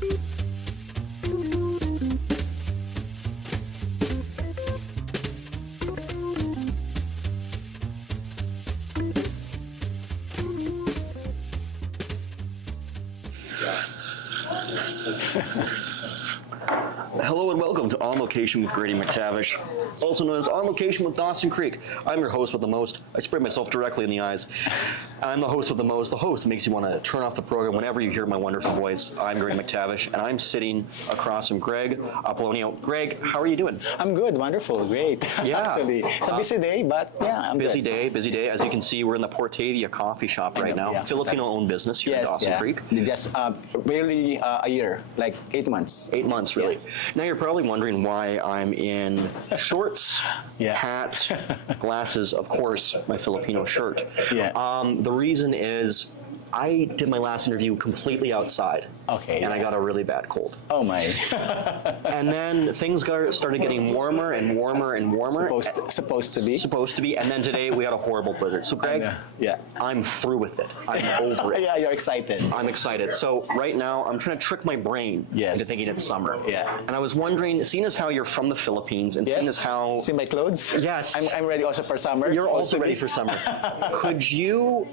Hello and welcome to On Location with Grady McTavish, also known as On Location with Dawson Creek. I'm your host with the most. I spray myself directly in the eyes. I'm the host with the most. The host makes you want to turn off the program whenever you hear my wonderful voice. I'm Grady McTavish, and I'm sitting across from Gregg Apolonio. Gregg, how are you doing? I'm good, wonderful, great. Yeah. Actually, it's a busy day, but yeah, I'm busy good. Busy day. As you can see, we're in the Portavia coffee shop right now. Yeah. Filipino-owned business here in Dawson Creek. Just barely a year, like 8 months. 8 months, really. Yeah. Now you're probably wondering why I'm in shorts, hat, glasses, of course, my Filipino shirt. Yeah. The reason is I did my last interview completely outside. Okay. And I got a really bad cold. Oh my. And then things started getting warmer and warmer and warmer. Supposed to be. Supposed to be. And then today we had a horrible blizzard. So Gregg, I'm through with it. I'm over it. Yeah, you're excited. I'm excited. So right now I'm trying to trick my brain into thinking it's summer. Yeah. And I was wondering, seeing as how you're from the Philippines and seeing as how... See my clothes? Yes. I'm ready also for summer. You're also ready for summer. Could you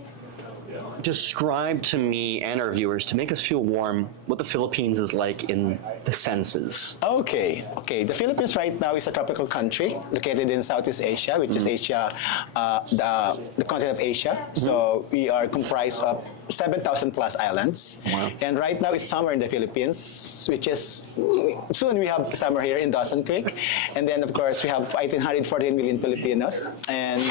describe to me and our viewers, to make us feel warm, what the Philippines is like in the senses? Okay. The Philippines right now is a tropical country located in Southeast Asia, which is Asia, the continent of Asia. So we are comprised of 7,000 plus islands. Wow. And right now it's summer in the Philippines, which is, soon we have summer here in Dawson Creek. And then of course we have 114 million Filipinos. And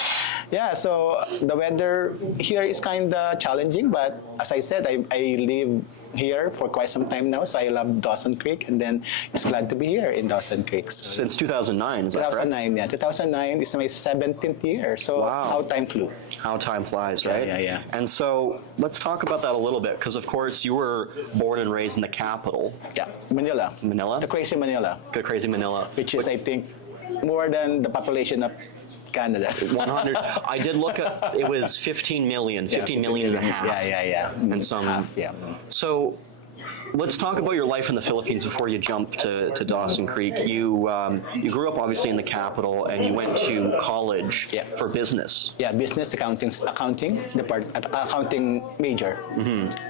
yeah, so the weather here is kind of challenging, but as I said, I live here for quite some time now, so I love Dawson Creek, and then it's glad to be here in Dawson Creek. So, since 2009, is that 2009, correct? yeah. 2009 is my 17th year, so how time flew. How time flies, right? Yeah. And so let's talk about that a little bit, because of course you were born and raised in the capital. Yeah, Manila. Manila? The crazy Manila. The crazy Manila. Which is, I think, more than the population of Canada. 100. I did look at, it was 15 million and a half. Yeah. And some. Half, yeah. So let's talk about your life in the Philippines before you jump to Dawson Creek. You grew up obviously in the capital, and you went to college for business. Yeah, business accounting major.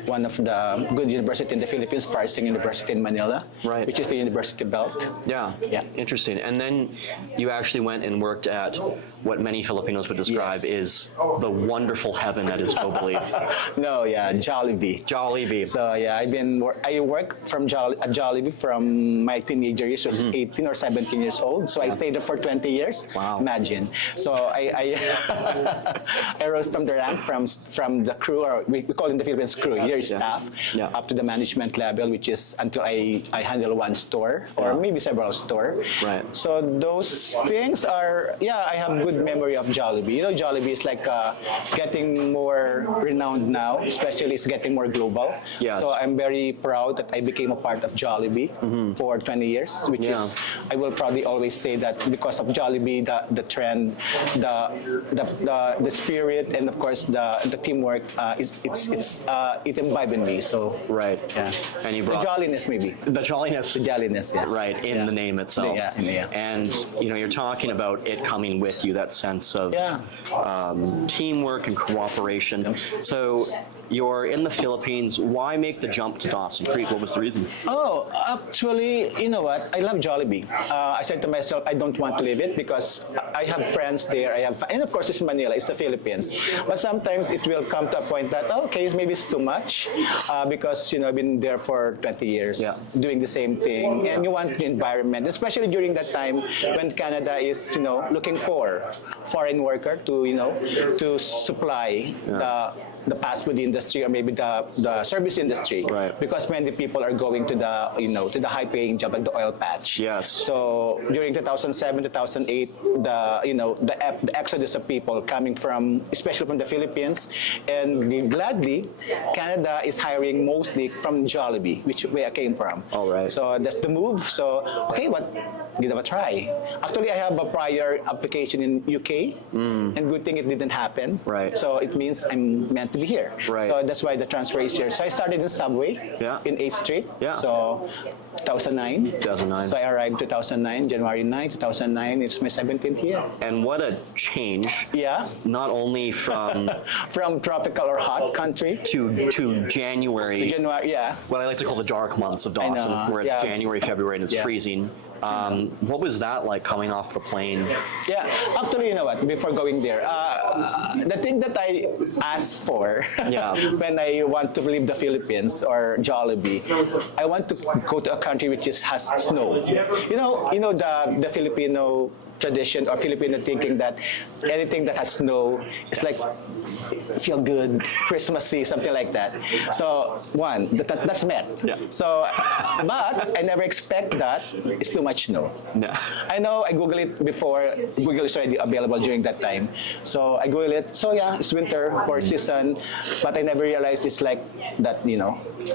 One of the good university in the Philippines, Parsing University in Manila, which is the university belt. Yeah. Interesting. And then you actually went and worked at what many Filipinos would describe is the wonderful heaven that is Jollibee. Jollibee. Jollibee. So yeah, I worked at Jollibee from my teenager years, which was 18 or 17 years old. So I stayed there for 20 years. Wow. Imagine. So I rose from the rank from the crew, or we call it in the Philippines crew, your staff, up to the management level, which is until I handle one store or maybe several stores. Right. So those things are, I have good memory of Jollibee. You know, Jollibee is like getting more renowned now, especially it's getting more global. Yes. So I'm very proud that I became a part of Jollibee for 20 years, which is, I will probably always say that because of Jollibee, the trend, the spirit, and of course the teamwork, it imbibed in me. So and you brought the jolliness, maybe the jolliness, in the name itself. And you're talking about it coming with you, that sense of teamwork and cooperation. So you're in the Philippines. Why make the jump to Dawson Creek? What was the reason? Oh, actually, you know what? I love Jollibee. I said to myself, I don't want to leave it because I have friends there. And of course, it's Manila. It's the Philippines. But sometimes it will come to a point that, maybe it's too much because, I've been there for 20 years doing the same thing. And you want the environment, especially during that time when Canada is, looking for foreign worker to supply the fast food industry or maybe the service industry, because many people are going to the high-paying job like the oil patch. Yes. So during 2007, 2008, the exodus of people coming from, especially from the Philippines, and gladly, Canada is hiring mostly from Jollibee, where I came from. All right. So that's the move. So give them a try. Actually, I have a prior application in UK, and good thing it didn't happen. Right. So it means I'm meant to to be here. Right. So that's why the transfer is here. So I started in Subway in 8th Street. Yeah. So 2009. 2009. So I arrived 2009, January 9, 2009. It's my 17th year. And what a change. Yeah. Not only from From tropical or hot country to January. to January. Yeah. What I like to call the dark months of Dawson, know, where it's yeah. January, February, and it's Yeah. freezing. What was that like coming off the plane? Yeah, actually, you know what? Before going there, the thing that I asked for when I want to leave the Philippines or Jollibee, I want to go to a country which has snow. You know the Filipino tradition or Filipino thinking that anything that has snow is like feel good, Christmassy, something like that. So that's met. Yeah. So, but I never expect that it's too much snow. Yeah. I know I Googled it before. Google is already available during that time. So I Googled it. So yeah, it's winter or season, but I never realized it's like that.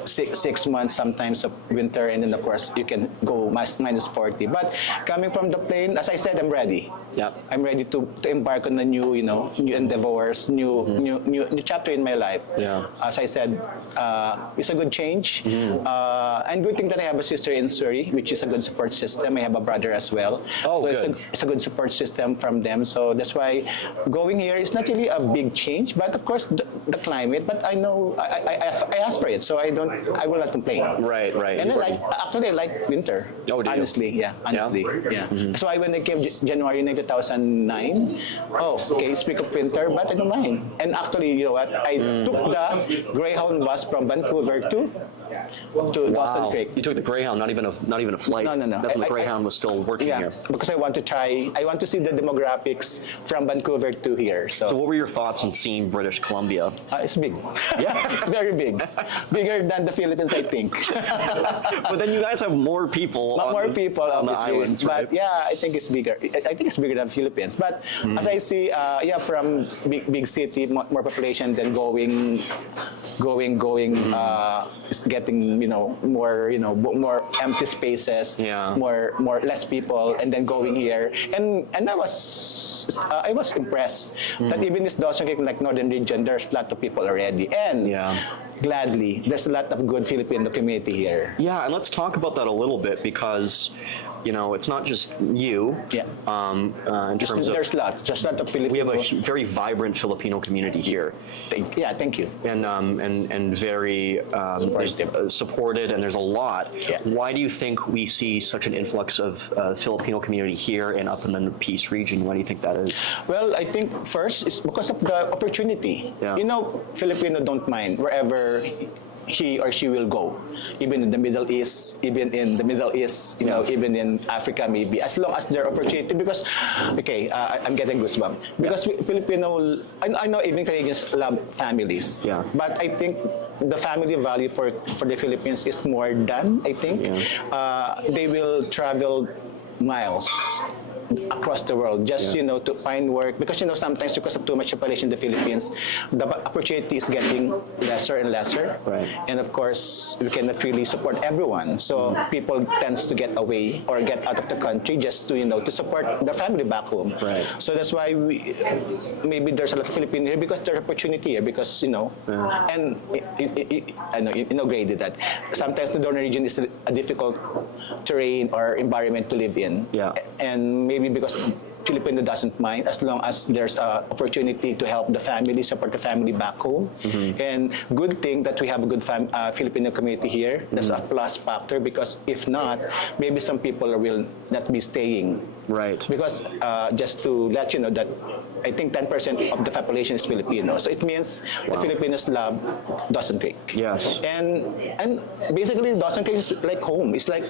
Six months sometimes of winter, and then of course you can go minus 40. But coming from the plane, as I said, I'm ready. Yeah. I'm ready to embark on a new endeavors, new chapter in my life. Yeah. As I said, it's a good change. And good thing that I have a sister in Surrey, which is a good support system. I have a brother as well. Oh, so good. it's a good support system from them. So that's why going here is not really a big change, but of course the climate. But I know I asked for it, so I will not complain. Right. And I like winter. Oh, do you? Honestly, yeah. So when I came January 9, 2009, speak of winter, but I don't mind. And actually, you know what? I took the Greyhound bus from Vancouver to Dawson Creek. You took the Greyhound, not even a flight. No. That's when the Greyhound was still working here. Because I want to see the demographics from Vancouver to here. So what were your thoughts on seeing British Columbia? It's big. Yeah, it's very big. Bigger than the Philippines, I think. But then you guys have more people on the islands, right? But yeah, I think it's bigger. I think it's bigger than Philippines. But as I see, from big city, more population, then going, is getting more empty spaces, less people, and then going here, and I was impressed that even this Dawson Creek, like Northern region, there's a lot of people already, and gladly, there's a lot of good Filipino community here. Yeah, and let's talk about that a little bit because, it's not just you. Yeah. In terms of there's lots. There's a lot of Filipino. we have a very vibrant Filipino community here. Thank you. And very supported, and there's a lot. Yeah. Why do you think we see such an influx of Filipino community here and up in the Peace region? Why do you think that is? Well, I think first it's because of the opportunity. Yeah. Filipino don't mind wherever he or she will go, even in the Middle East, even in Africa maybe, as long as there are opportunity. Because, I'm getting goosebumps. Because Filipino, I know even Canadians love families. Yeah. But I think the family value for the Philippines is more than, I think. Yeah. They will travel miles across the world just to find work, because sometimes because of too much population in the Philippines, the opportunity is getting lesser and lesser, right. And of course we cannot really support everyone, so people tends to get away or get out of the country just to to support their family back home, right. So that's why maybe there's a lot of Filipino here, because there's opportunity here, because and I know Grady, that sometimes the Northern region is a difficult terrain or environment to live in, and maybe because Filipino doesn't mind as long as there's an opportunity to help the family, support the family back home. And good thing that we have a good Filipino community here. That's a plus factor, because if not, maybe some people will not be staying. Right. Because just to let you know that I think 10% of the population is Filipino. So it means the Filipinos love Dawson Creek. Yes. And basically Dawson Creek is like home. It's like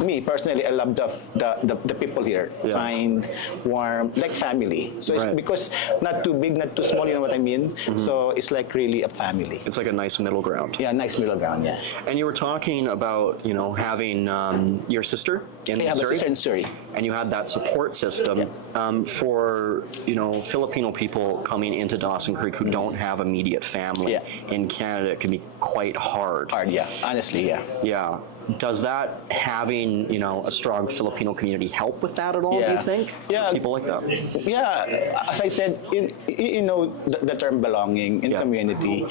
me personally, I love the people here. Yeah. Kind, warm, like family. So it's because not too big, not too small, you know what I mean? So it's like really a family. It's like a nice middle ground. Yeah, nice middle ground, yeah. And you were talking about, having your sister in I have Surrey. a sister in Surrey. And you had that support system for, Filipino people coming into Dawson Creek who don't have immediate family. Yeah. In Canada, it can be quite hard. Hard, yeah. Honestly, yeah. Yeah. does that having, a strong Filipino community help with that at all, do you think? Yeah. People like that? Yeah, as I said, the term belonging in Yeah. community,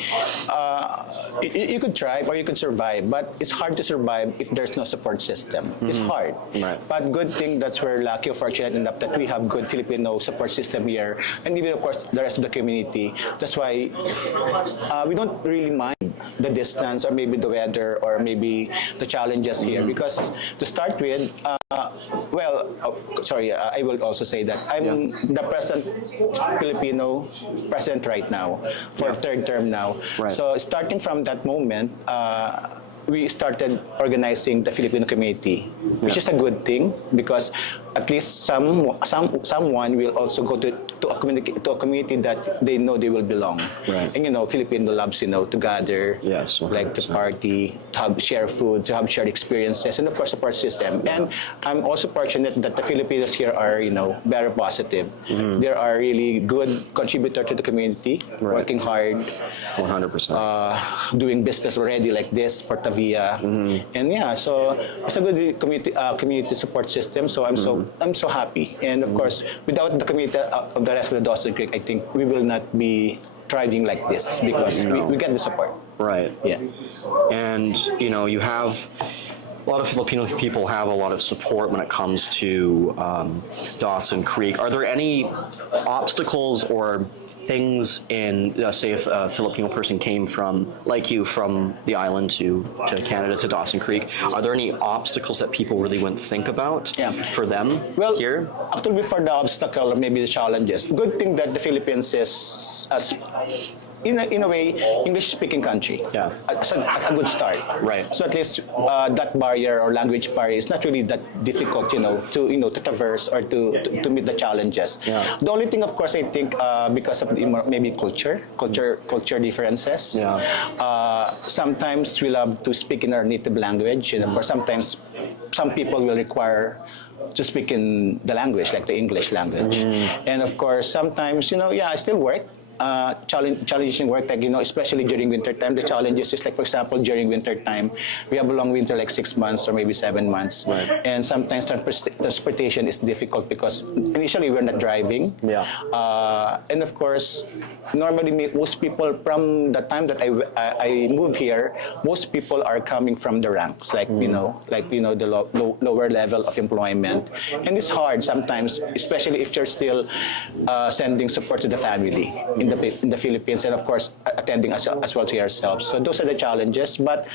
you could thrive or you could survive, but it's hard to survive if there's no support system. It's hard. Right. But good thing that we're lucky or fortunate enough that we have good Filipino support system here, and even of course the rest of the community. That's why we don't really mind the distance or maybe the weather or maybe the challenges here, because to start with, I will also say that I'm the present Filipino president right now for third term now. Right. So starting from that moment, we started organizing the Filipino community, which is a good thing because at least someone will also go to a community that they know they will belong. Right. And Filipino loves to gather, Yes, like to 100%. party, to have share food, to have shared experiences, and of course support system. And I'm also fortunate that the Filipinos here are very positive. They are really good contributor to the community, working hard, 100%. doing business already like this, Portavia, and so it's a good community support system. So I'm so happy, and of course, without the community of the rest of the Dawson Creek, I think we will not be thriving like this because we get the support. Right. Yeah. And, you have a lot of Filipino people have a lot of support when it comes to Dawson Creek. Are there any obstacles or things in, say, if a Filipino person came from the island to Canada to Dawson Creek, are there any obstacles that people really wouldn't think about for them here? Actually, before the obstacle or maybe the challenges, good thing that the Philippines is in a way, English-speaking country. Yeah. It's a good start. Right. So at least that barrier or language barrier is not really that difficult, to traverse or to meet the challenges. Yeah. The only thing, of course, I think because of maybe culture differences. Yeah. Sometimes we love to speak in our native language, and of course, sometimes some people will require to speak in the language, like the English language. And of course, sometimes, I still work. Challenging work, like especially during winter time. The challenges is like, for example, during winter time, we have a long winter, like 6 months or maybe 7 months, Right. and sometimes transportation is difficult because initially we're not driving. Yeah. And of course, normally most people from the time that I moved here, most people are coming from the ranks, like the lower level of employment, and it's hard sometimes, especially if you're still sending support to the family in the Philippines, and of course attending as well to yourselves. So those are the challenges. But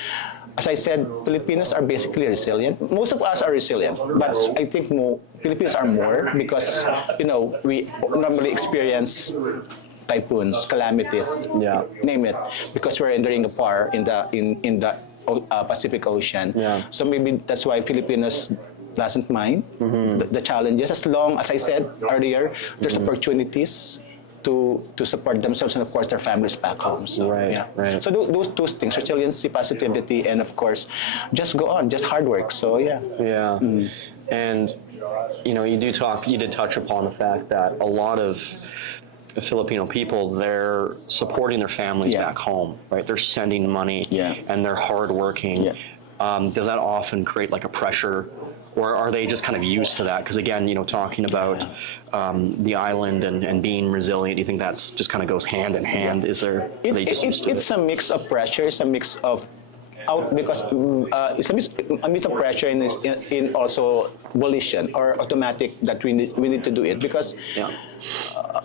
as I said, Filipinos are basically resilient. Most of us are resilient, but I think Filipinos are more because we normally experience typhoons, calamities, name it, because we're in the ring of fire in the Pacific Ocean. Yeah. So maybe that's why Filipinos doesn't mind the challenges, as long as I said earlier, there's opportunities to support themselves and of course their families back home. So, Right, right. So those two things, resiliency, positivity, and of course, just go on, just hard work. So yeah. Yeah. And you did touch upon the fact that a lot of Filipino people, they're supporting their families back home, right? They're sending money and they're hardworking. Yeah. Does that often create like a pressure, or are they just kind of used to that? Because again, talking about the island and being resilient, do you think that's just kind of goes hand in hand? Are they just used to It's a mix of pressure. It's a mix of because it's a mix of pressure in also volition or automatic that we need to do it, because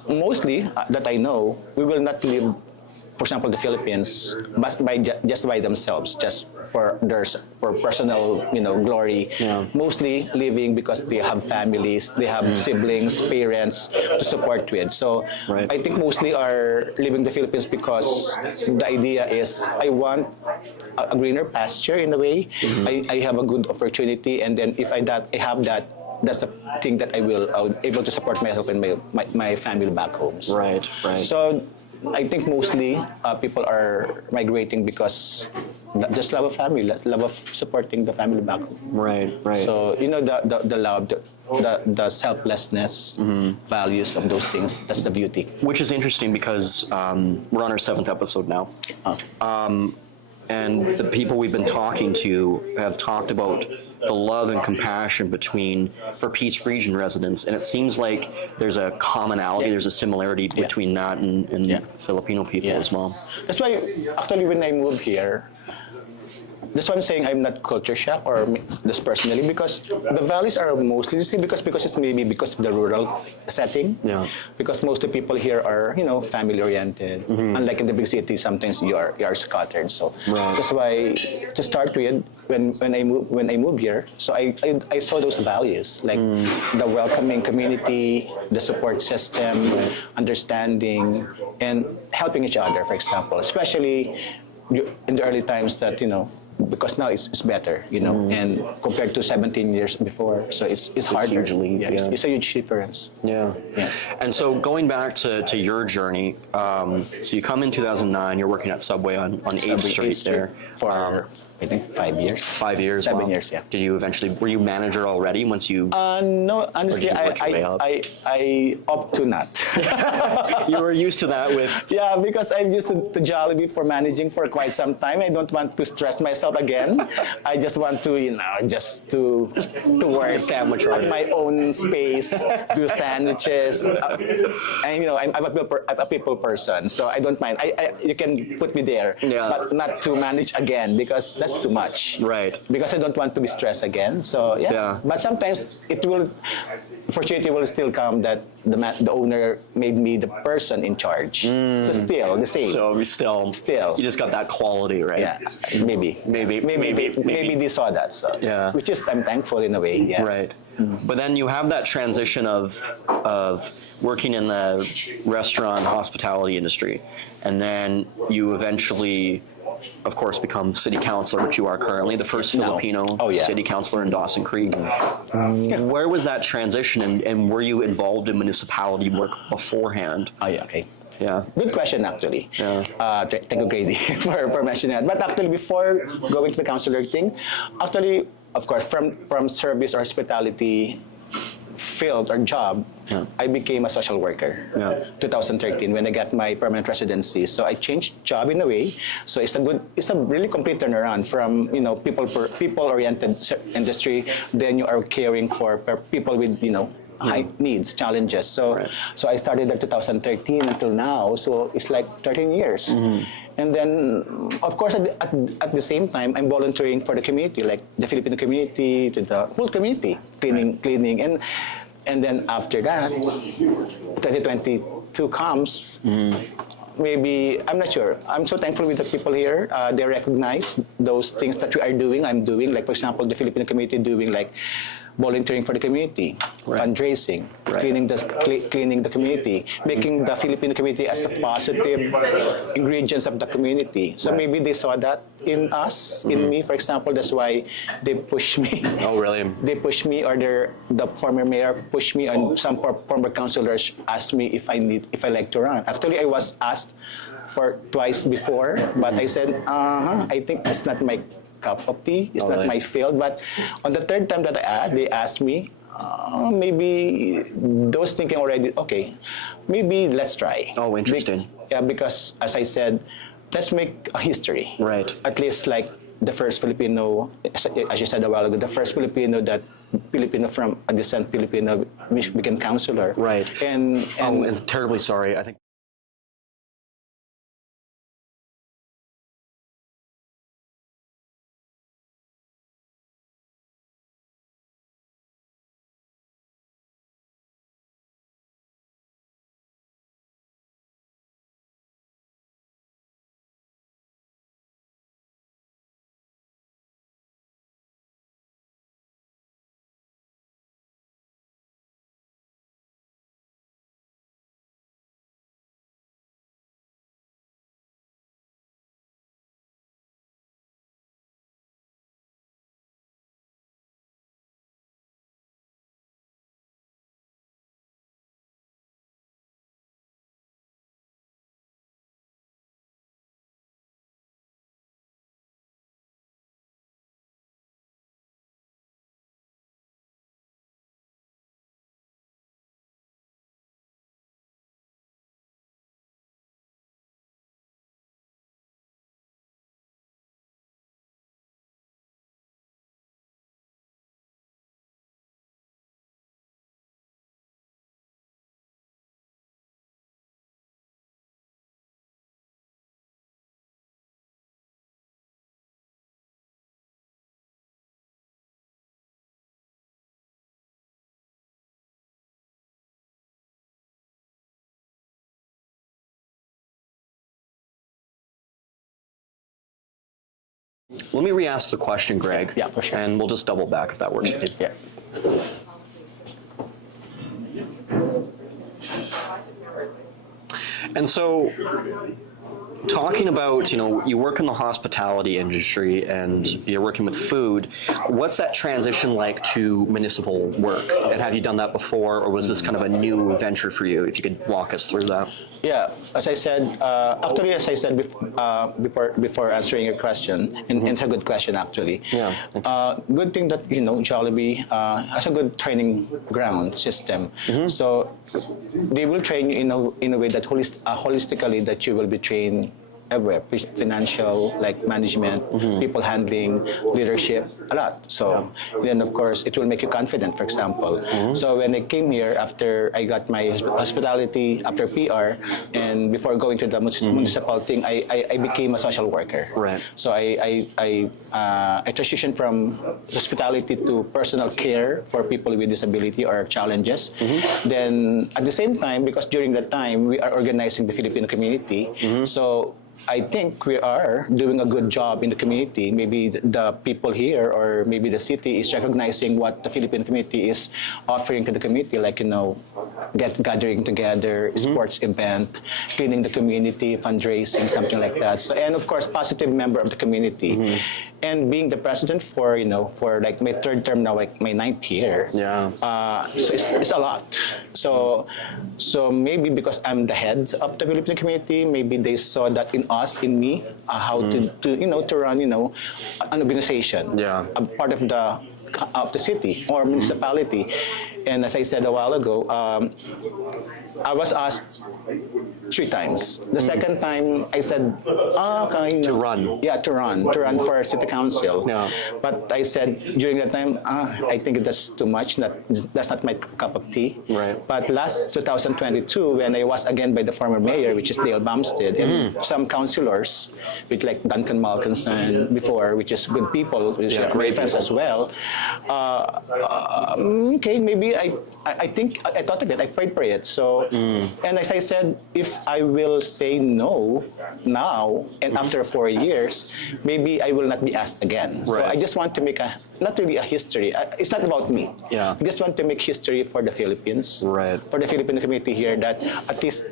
mostly that I know, we will not live, for example, the Philippines, but just by themselves, just for personal, glory. Yeah. Mostly living because they have families, they have siblings, parents to support with. So Right. I think mostly are living the Philippines because the idea is I want a greener pasture in a way. I have a good opportunity, and then if I have that, that's the thing that I'll be able to support myself and my family back home. So, Right, right. So I think mostly people are migrating because just love of family, love of supporting the family back home. Right, right. So the love, the selflessness, values of those things. That's the beauty. Which is interesting because we're on our 7th episode now. and the people we've been talking to have talked about the love and compassion for Peace Region residents, and it seems like there's a commonality, there's a similarity between that and Filipino people as well. That's why, actually, when I moved here, that's why I'm saying I'm not culture shock or this personally, because the values are mostly the same, because it's maybe because of the rural setting. Yeah. Because most of the people here are, family oriented. Unlike in the big city, sometimes you are scattered. So that's why, to start with, when I moved here, so I saw those values, like the welcoming community, the support system, understanding, and helping each other. For example, especially in the early times that because now it's better, and compared to 17 years before, so it's harder. It's a huge difference. Yeah. And so going back to your journey, so you come in 2009, you're working at Subway on 8th Street there. For I think 5 years. 5 years. 7 years, yeah. Did you were you manager already once you? No, honestly, I opt to not. You were used to that with. Yeah, because I'm used to Jollibee for managing for quite some time. I don't want to stress myself again. I just want to, just to work sandwich at my own space, do sandwiches. And I'm a people person, so I don't mind. You can put me there, but not to manage again, because that's too much. Right. Because I don't want to be stressed again. So but sometimes opportunity will still come that the owner made me the person in charge. So still the same. So we still. You just got that quality, right? Yeah. Maybe they saw that. So which is, I'm thankful in a way. Yeah. Right. But then you have that transition of working in the restaurant hospitality industry, and then you eventually, of course, become city councillor, which you are currently, the first Filipino city councillor in Dawson Creek. Where was that transition, and were you involved in municipality work beforehand? Oh, yeah, okay. Yeah. Good question, actually. Yeah. Thank you, Grady, for mentioning that. But actually, before going to the councillor thing, actually, of course, from service or hospitality field or job, I became a social worker. 2013 when I got my permanent residency. So I changed job in a way. So it's a really complete turnaround from people oriented industry. Then you are caring for people with high needs, challenges. So I started in 2013 until now. So it's like 13 years. And then, of course, at the same time, I'm volunteering for the community, like the Filipino community, to the whole community, cleaning. And then after that, 2022 comes, maybe, I'm not sure. I'm so thankful with the people here. They recognize those things that we are doing, I'm doing. Like, for example, the Filipino community doing like volunteering for the community, fundraising, cleaning the community, making the Filipino community as a positive ingredients of the community. So maybe they saw that in us, in me, for example. That's why they push me. Oh, really? They push me, or the former mayor pushed me, and some former councillors asked me if I like to run. Actually, I was asked for twice before, but I said, I think it's not my cup of tea. It's not my field. But on the third time that they asked me, maybe those thinking already, okay, maybe let's try. Oh, interesting. Because as I said, let's make a history. Right. At least like the first Filipino, as you said a while ago, the first Filipino from a descent Filipino became councillor. Right. And terribly sorry. I think. Let me re-ask the question, Greg. Yeah, for sure. And we'll just double back if that works with you. Yeah. And so, talking about, you work in the hospitality industry and you're working with food, what's that transition like to municipal work? And have you done that before, or was this kind of a new venture for you? If you could walk us through that. Yeah, as I said, actually, as I said before answering your question, and it's a good question actually. Yeah. Good thing that Jollibee has a good training ground system. So they will train you in a way that holistically that you will be trained everywhere, financial, like management, people handling, leadership, a lot. So then, of course, it will make you confident, for example. So when I came here, after I got my hospitality, after PR, and before going to the municipal thing, I became a social worker. Right. So I transitioned from hospitality to personal care for people with disability or challenges. Then, at the same time, because during that time, we are organizing the Filipino community, so I think we are doing a good job in the community. Maybe the people here or maybe the city is recognizing what the Philippine community is offering to the community, like, gathering together, sports event, cleaning the community, fundraising, something like that. So, and of course, positive member of the community. And being the president for like my third term now, like my 9th year. Yeah. So it's a lot. So maybe because I'm the head of the Filipino community, maybe they saw that in me, how to run an organization. Yeah. A part of the city or municipality. And as I said a while ago, I was asked 3 times. The second time, I said, To run. Yeah, to run for City Council. Yeah. But I said during that time, I think that's too much. That's not my cup of tea. Right. But last 2022, when I was again by the former mayor, which is Dale Bumstead, and some councillors, with like Duncan Malkinson before, which is good people, which are great friends as well. Okay, maybe I think I thought of it. I prayed for it. So, and as I said, if I will say no now and after 4 years, maybe I will not be asked again. So I just want to make not really a history. It's not about me. Yeah. I just want to make history for the Philippines. Right. For the Filipino community here, that at least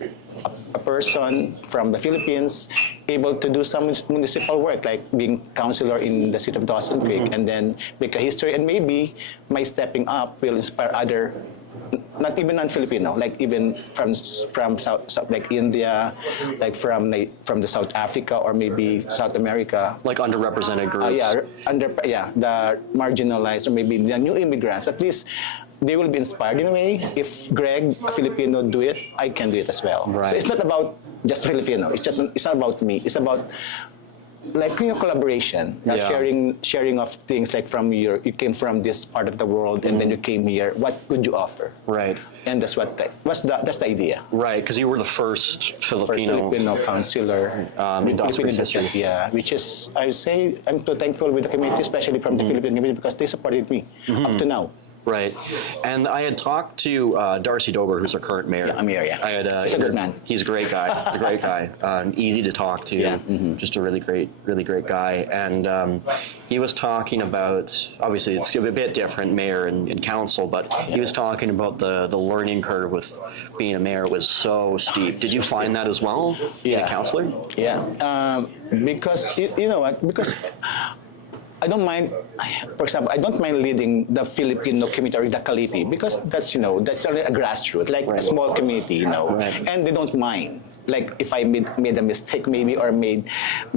a person from the Philippines able to do some municipal work, like being councillor in the city of Dawson Creek, and then make a history. And maybe my stepping up will inspire other, not even non-Filipino, like even from South, like India, like from the South Africa or maybe South America. Like underrepresented groups. The marginalized or maybe the new immigrants. At least they will be inspired in a way. If Greg, a Filipino, do it, I can do it as well. Right. So it's not about just Filipino. It's not about me. It's about like collaboration, sharing of things, like from you came from this part of the world and then you came here. What could you offer? Right. And that's that's the idea. Right, because you were the first Filipino councillor in Dawson Creek history. Yeah, which is, I would say, I'm so thankful with the community, especially from the Philippine community, because they supported me up to now. Right, and I had talked to Darcy Dober, who's our current mayor. Yeah, Amir, yeah. He's a good man. He's a great guy. He's a great guy. Easy to talk to. Yeah. Just a really great guy. And he was talking about, obviously it's a bit different, mayor and council, but he was talking about the learning curve with being a mayor was so steep. Did you find that as well, being a councillor? Yeah, because you know what? Because I don't mind, for example, I don't mind leading the Filipino community or the Kalipi, because that's only a grassroots, like a small community, and they don't mind. Like if I made a mistake maybe, or made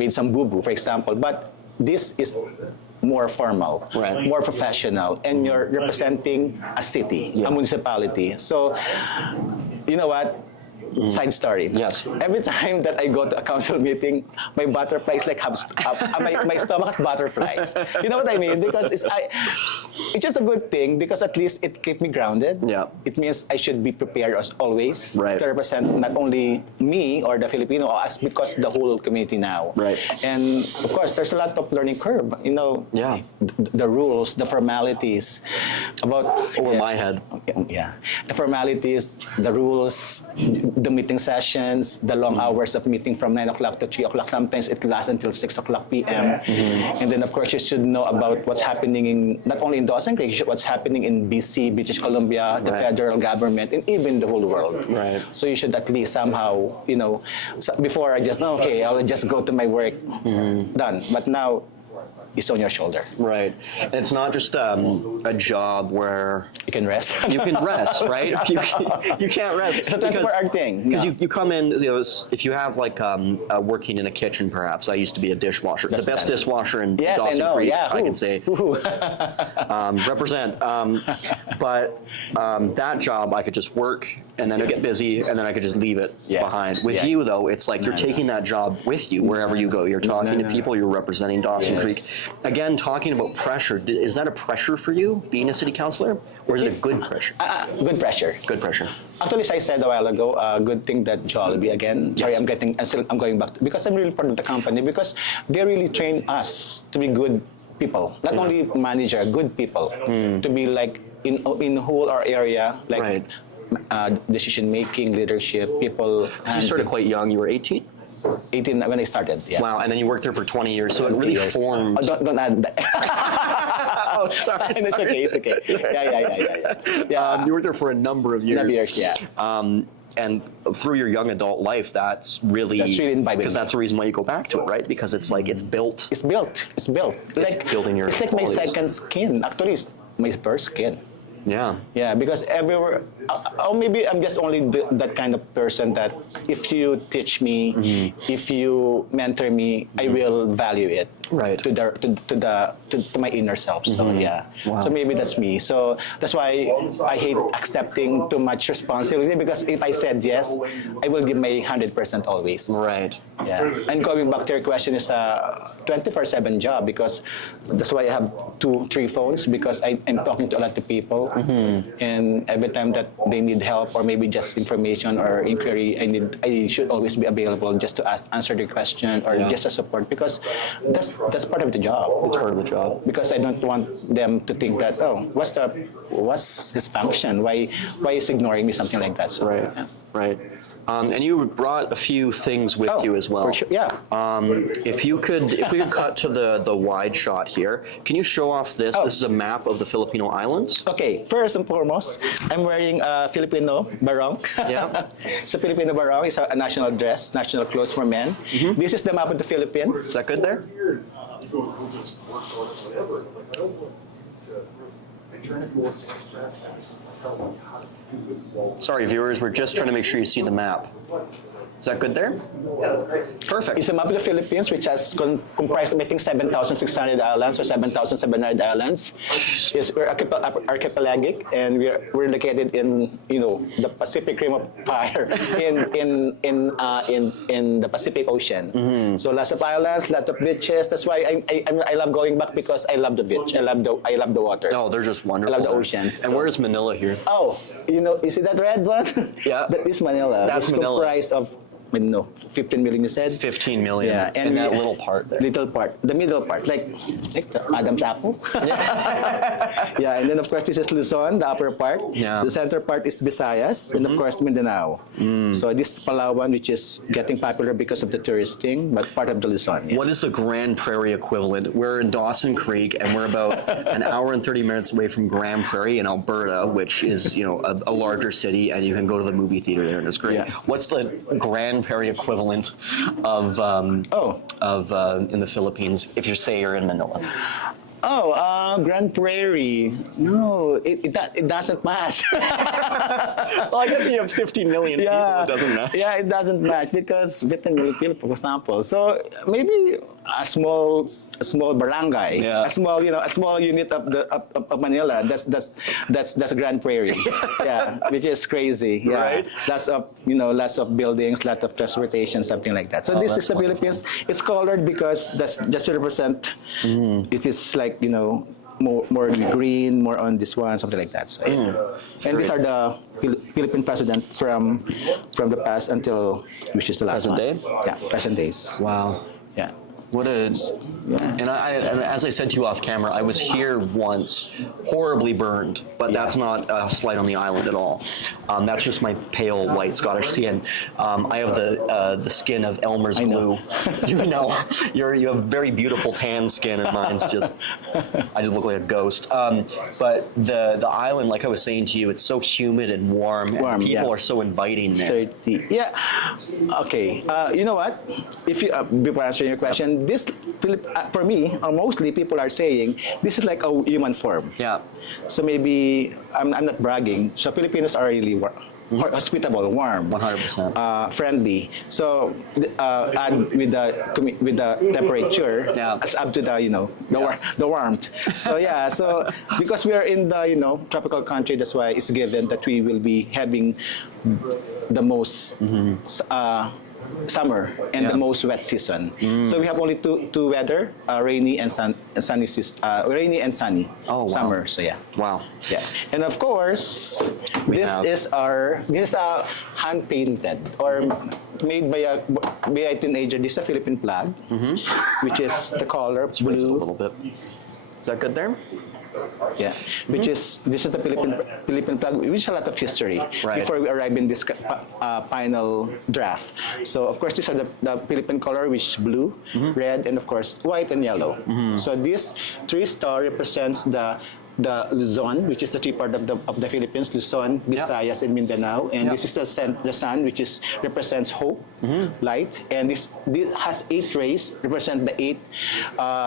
some boo-boo, for example, but this is more formal, more professional, and you're representing a city, a municipality. So, you know what? Side story. Yes. Every time that I go to a council meeting, my butterflies my stomach has butterflies. You know what I mean? Because it's just a good thing, because at least it keeps me grounded. Yeah. It means I should be prepared as always Right. to represent not only me or the Filipino, or us, because the whole community now. Right. And of course, there's a lot of learning curve. Yeah. The rules, the formalities about Over my head. Yeah, the formalities, the rules, the meeting sessions, the long hours of meeting from 9 o'clock to 3 o'clock. Sometimes it lasts until 6 o'clock p.m. And then, of course, you should know about what's happening in, not only in Dawson Creek, what's happening in BC, British Columbia, the federal government, and even the whole world. Right. So you should at least somehow, before I just, okay, I'll just go to my work, done. But now, it's on your shoulder. Right. And it's not just a job where You can rest. you can rest, right? You can't rest. It's a 24-hour thing. Because Yeah. you come in, if you have like working in a kitchen, perhaps. I used to be a dishwasher. That's the best bad. dishwasher in Yes, I Dawson know. Creek, Yeah, I who? can say. Represent. But that job, I could just work, and then I get busy, and then I could just leave it behind. With you, though, it's like you're taking that job with you wherever you go. You're talking to people. You're representing Dawson Creek. Again, talking about pressure. Is that a pressure for you, being a city councillor, or is it a good pressure? Good pressure. Good pressure. Actually, as I said a while ago, good thing that Jollibee again. Sorry, I'm going back because I'm really proud of the company because they really train us to be good people, not only manager, good people, to be like in whole our area, like decision making, leadership, people. You started quite young. You were 18. 18 when I started. Yeah. Wow, and then you worked there for 20 years, so it really formed. Oh, don't add that. Oh, sorry. It's okay. It's okay. Yeah. You worked there for a number of years. Yeah. And through your young adult life, that's really imbibing. because that's the reason why you go back to it, right? Because it's like it's built. It's built. Like building your It's like my qualities. second skin. Actually, it's my first skin. Yeah. Yeah, because everywhere, or maybe I'm just only that kind of person that if you teach me, if you mentor me, I will value it. Right. To my inner self. So yeah. Wow. So maybe that's me. So that's why I hate accepting too much responsibility because if I said yes, I will give my 100% always. Right. Yeah. And going back to your question, is a 24/7 job because that's why I have 2-3 phones because I'm talking to a lot of people, and every time that they need help or maybe just information or inquiry, I should always be available just to answer the question or just a support because that's part of the job. It's part of the job. Because I don't want them to think that what's his function? Why is ignoring me? Something like that. So, Right. yeah. Right. And you brought a few things with you as well. For sure. Yeah. If we could cut to the wide shot here, can you show off this? This is a map of the Filipino islands. Okay, first and foremost, I'm wearing a Filipino barong. Yeah. So Filipino barong is a national dress, national clothes for men. This is the map of the Philippines. Is that good there? Sorry, viewers, we're just trying to make sure you see the map. Is that good there? Yeah, that's great. Perfect. It's a map of the Philippines, which has comprised of, I think, 7,600 islands or 7,700 islands. Yes, we're archipelagic, and we're located in the Pacific Rim of Fire in the Pacific Ocean. So lots of islands, lots of beaches. That's why I love going back because I love the beach. I love the water. Oh, they're just wonderful. I love the there. oceans. And where's Manila here? Oh, you see that red one? Yeah. That is Manila. That's It's Manila. comprised of 15 million, you said? 15 million. Yeah, and that little part there. Little part, the middle part, like the Adam's apple. Yeah, and then of course this is Luzon, the upper part. Yeah. The center part is Visayas, and of course Mindanao. So this is Palawan, which is getting popular because of the touristing, but part of the Luzon. Yeah. What is the Grand Prairie equivalent? We're in Dawson Creek, and we're about an hour and 30 minutes away from Grand Prairie in Alberta, which is a larger city, and you can go to the movie theater there, and it's great. Yeah. What's the Grand Prairie equivalent of in the Philippines if you say you're in Manila? Grand Prairie. No, it doesn't match. Well, I guess you have 15 million people. It doesn't match. Yeah, it doesn't match because Vietnam, for example. So maybe a small barangay, Yeah. a small unit of Manila. That's Grand Prairie. Yeah, which is crazy. Yeah. Right. Lots of buildings, lots of transportation, something like that. So this is the Philippines. It's colored because that's just to represent. It is like more green, more on this one, something like that. So, and these are the Philippine president from the past until which is the last Present one. day? Yeah, present days. Wow. Yeah. What a And as I said to you off camera, I was here once, horribly burned, but that's not a slight on the island at all. That's just my pale white Scottish skin. I have the skin of Elmer's glue. You have very beautiful tan skin, and mine's just I just look like a ghost. But the island, like I was saying to you, it's so humid and warm and people are so inviting there. 30. Yeah. Okay. You know what? If you before answering your question, this for me, mostly people are saying this is like a human form. Yeah. So maybe I'm not bragging. So Filipinos are really hospitable, warm, 100%. friendly. So and with the temperature, it's up to the warmth. So yeah, so because we are in the tropical country, that's why it's given that we will be having the most summer and the most wet season. So we have only two weather, rainy and sunny summer. So yeah. Wow. Yeah. And of course, this is hand painted or made by a teenager. This is a Philippine flag, which is the color Let's raise it a blue. little bit. Is that good there? Yeah, this is the Philippine flag, which has a lot of history before we arrive in this final draft. So of course, these are the Philippine color, which is blue, red, and of course white and yellow. So this 3-star represents the Luzon, which is the three part of the Philippines, Luzon, Visayas, and Mindanao. And this is the sun, which represents hope, light. And this has 8 rays, represent the 8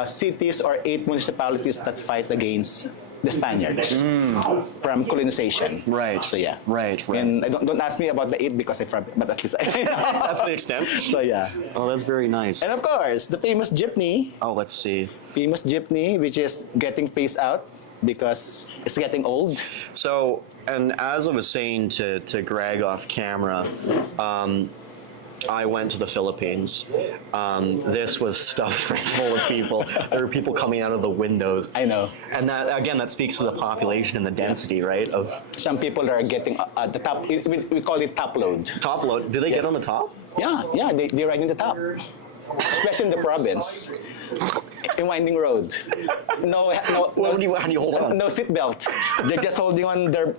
cities or 8 municipalities that fight against the Spaniards from colonization. Right. So yeah. Right. And don't ask me about the 8 because but at least That's the extent. So yeah. Oh, that's very nice. And of course, the famous jeepney. Oh, let's see. Famous jeepney, which is getting phased out because it's getting old. So, and as I was saying to Greg off camera, I went to the Philippines. This was stuffed right full of people. There were people coming out of the windows. I know. And that speaks to the population and the density, right? Of some people are getting at the top. We call it top load. Top load. Do they get on the top? Yeah. They ride in the top, especially in the province. In winding road. No, How do you hold on? no seatbelt. They're just holding on their,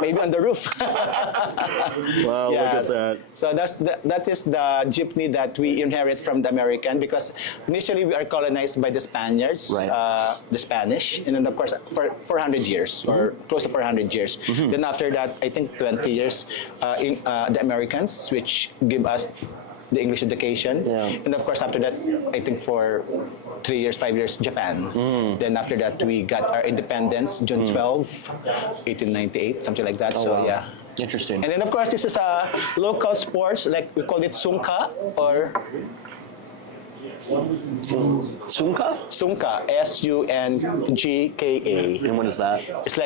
maybe on the roof. Wow, look at that. So that is the jeepney that we inherit from the American, because initially we are colonized by the Spaniards, the Spanish, and then of course for 400 years or close to 400 years. Then after that, I think 20 years, the Americans, which give us the English education. And of course, after that, I think for 3 years, 5 years, Japan. Then after that, we got our independence, June 12, 1898, something like that. So yeah. Interesting. And then of course, this is a local sports, like we call it sungka or Sungka? Sungka, Sungka. And what is that? It's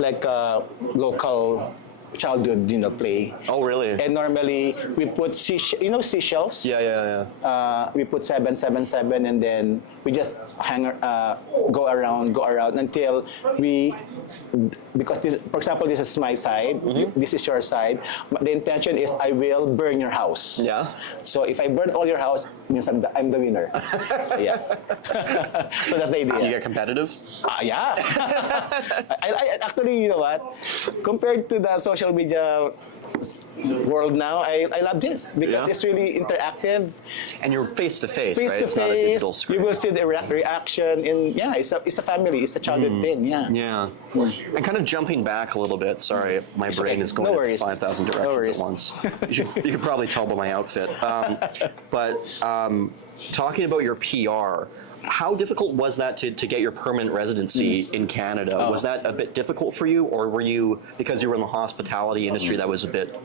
like a local childhood, play. Oh, really? And normally we put seashells. Yeah. We put 7, and then we just go around until because this, for example, this is my side, this is your side. But the intention is I will burn your house. Yeah. So if I burn all your house, means I'm the winner. So yeah. So that's the idea. Do you get competitive? Yeah. I actually, you know what? Compared to the social media world now, I love this because it's really interactive. And you're face to face, Face right? to It's not a digital face. screen. You will see the reaction. It's a family. It's a childhood thing. Yeah. And kind of jumping back a little bit. Sorry, my brain is going in 5,000 directions at once. You could probably tell by my outfit. But talking about your PR, how difficult was that to get your permanent residency in Canada? Was that a bit difficult for you, or were you, because you were in the hospitality industry, that was a bit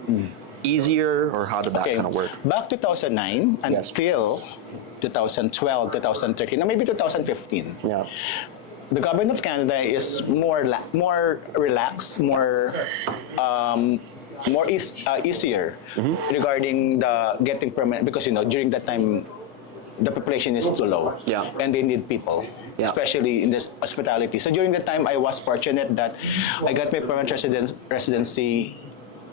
easier, or how did that kind of work? Back 2009 until 2012, 2013, or maybe 2015. Yeah. The government of Canada is more relaxed, easier regarding the getting permanent, because during that time the population is too low, and they need people, especially in this hospitality. So during that time, I was fortunate that I got my permanent residency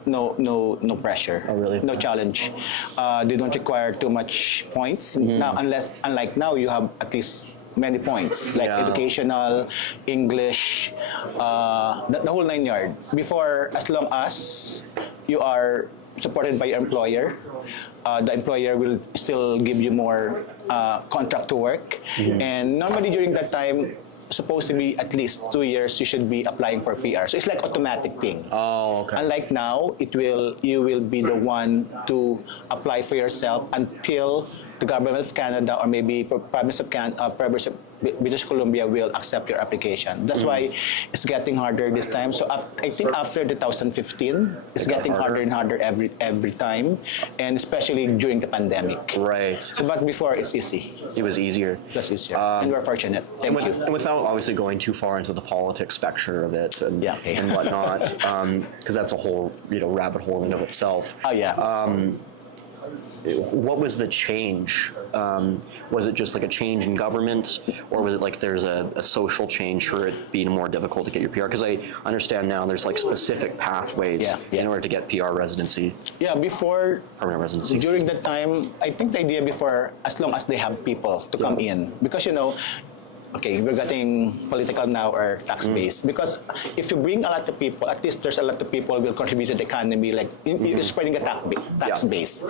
no pressure. Oh, really? No challenge. They don't require too much points now, unlike now, you have at least many points like Yeah. educational, English, the whole nine yard. Before, as long as you are supported by your employer, the employer will still give you more contract to work. And normally during that time, supposed to be at least 2 years, you should be applying for PR. So it's like automatic thing. Oh, okay. Unlike now, you will be the one to apply for yourself until the government of Canada or maybe province of British Columbia will accept your application. That's why it's getting harder this time. So I think after 2015, it's getting harder and harder every time, and especially during the pandemic. Right. So, but before it's easy. It was easier. That's easier, and we're fortunate. Thank you. And without obviously going too far into the politics spectrum of it and, Yeah, okay. and whatnot, because that's a whole rabbit hole in and of itself. Oh yeah. What was the change? Was it just like a change in government, or was it like there's a social change for it being more difficult to get your PR? Because I understand now there's like specific pathways in order to get PR residency, Yeah, before, permanent residency. during that time, I think the idea before, as long as they have people to come in, because okay, we're getting political now or tax based. Because if you bring a lot of people, at least there's a lot of people will contribute to the economy. Like you're spreading a tax base.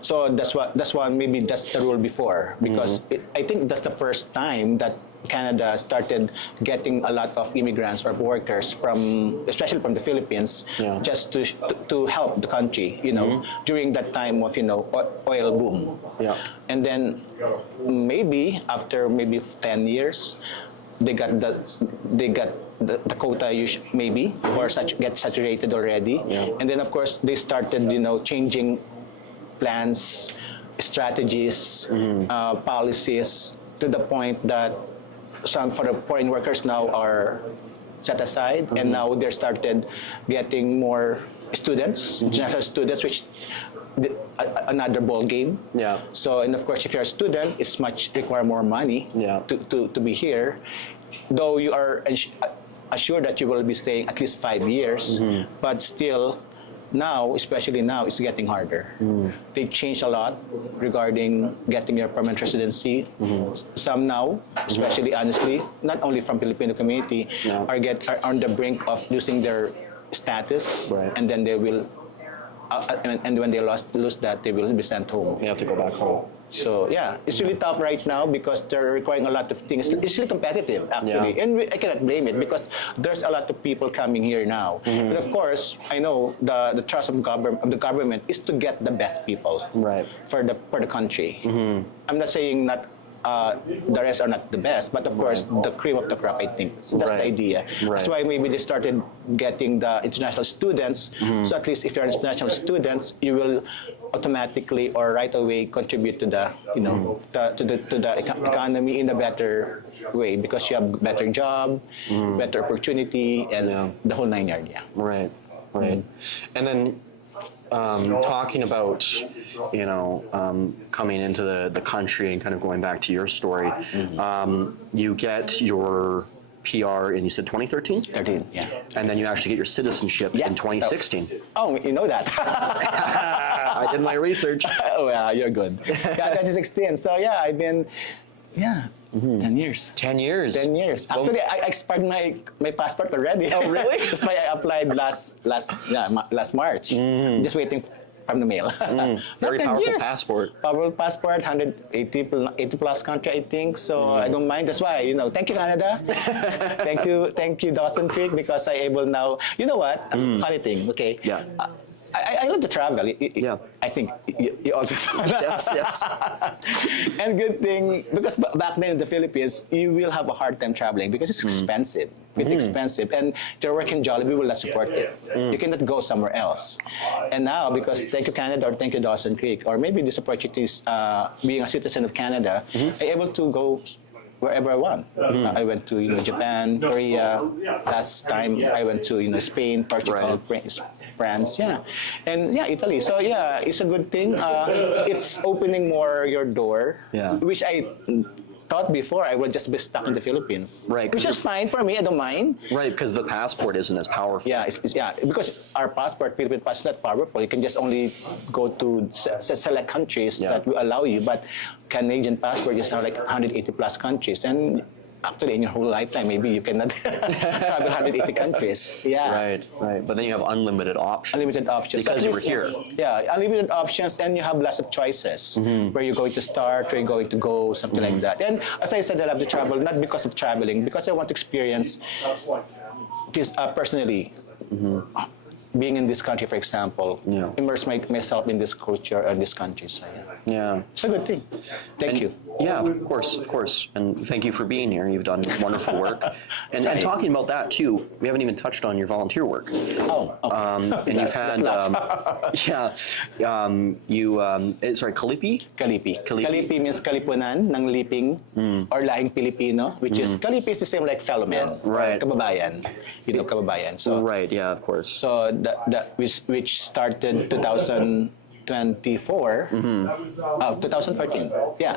So that's why maybe that's the rule before. Because I think that's the first time that Canada started getting a lot of immigrants or workers especially from the Philippines, just to help the country. During that time of oil boom. Yeah. And then maybe after 10 years, they got the quota maybe or get saturated already. Yeah. And then of course they started changing plans, strategies, policies to the point that some for the foreign workers now are set aside, and now they're started getting more students, international students, which another ball game. Yeah. So, and of course, if you're a student, it's require more money to be here. Though you are assured that you will be staying at least 5 years, but still, now, especially now, it's getting harder. They changed a lot regarding getting your permanent residency. Some now, especially honestly, not only from Filipino community, are on the brink of losing their status, and then they will, and when they lose that, they will be sent home. You have to go back home. So yeah, it's really tough right now because they're requiring a lot of things. It's really competitive actually, and I cannot blame it because there's a lot of people coming here now. But of course, I know the trust of the government is to get the best people for the country. I'm not saying the rest are not the best, but of course the cream of the crop. I think so that's the idea. That's why maybe they started getting the international students. So at least if you're international students, you will automatically or right away contribute to the to the economy in a better way because you have better job, better opportunity, and the whole nine yard. Right. And then talking about coming into the country and kind of going back to your story, you get your PR in, you said 2013? 13, yeah. And then you actually get your citizenship in 2016. Oh, you know that. I did my research. Oh, yeah, you're good. Yeah, 2016. So, yeah, I've been, 10 years. 10 years? 10 years. Actually, I expired my passport already. Oh, really? That's why I applied last March. Just waiting from the mail. Very powerful passport. Powerful passport, 180 plus country, I think. So I don't mind. That's why, thank you, Canada. thank you, Dawson Creek, because I able now. You know what? Funny thing, okay? Yeah. I love to travel. I think you also Yes. And good thing, because back then in the Philippines, you will have a hard time traveling because it's expensive. It's expensive. And your work in Jollibee will not support it. You cannot go somewhere else. And now, because thank you Canada or thank you Dawson Creek, or maybe this opportunity is being a citizen of Canada, I'm able to go wherever I want. I went to Japan, Korea. Last time I went to Spain, Portugal, France, and Italy. So it's a good thing. It's opening more your door, which thought before I would just be stuck in the Philippines. Right, 'cause Which is fine for me. I don't mind. Right, because the passport isn't as powerful. Yeah, because our passport, Philippine passport, is not powerful. You can just only go to select countries Yeah. that will allow you. But Canadian passport is now like 180 plus countries, and actually in your whole lifetime, maybe you cannot travel 180 countries. Yeah. Right. But then you have unlimited options. Unlimited options. Because At you were least, here. Yeah, unlimited options, and you have lots of choices. Where you're going to start, where you're going to go, something like that. And as I said, I love to travel, not because of traveling, because I want to experience personally. Being in this country, for example, Yeah. immerse myself in this culture and this country. So, Yeah. it's a good thing. Thank you. Yeah, of course. And thank you for being here. You've done wonderful work. And talking about that too, we haven't even touched on your volunteer work. Oh, okay. And you've had, Lots. Kalipi? Kalipi. Kalipi. Kalipi means kalipunan ng liping or lahing Pilipino, which is, Kalipi is the same like fellow man. Right. Kababayan. You know, kababayan. So, Right, yeah, of course. so which started 2024, 2014. Yeah.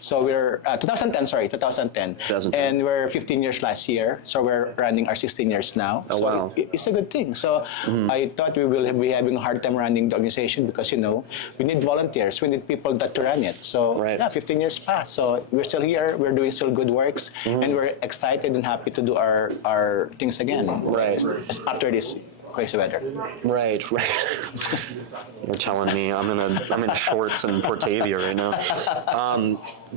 So we're 2010. Sorry, 2010. 2010. And we're 15 years last year. So we're running our 16 years now. Oh, so wow. It's a good thing. So I thought we will be having a hard time running the organization because we need volunteers. We need people that to run it. So Right. yeah, 15 years passed. So we're still here. We're doing still good works, and we're excited and happy to do our things again. Right. After this crazy weather. Right. You're telling me I'm in shorts in Portavia right now.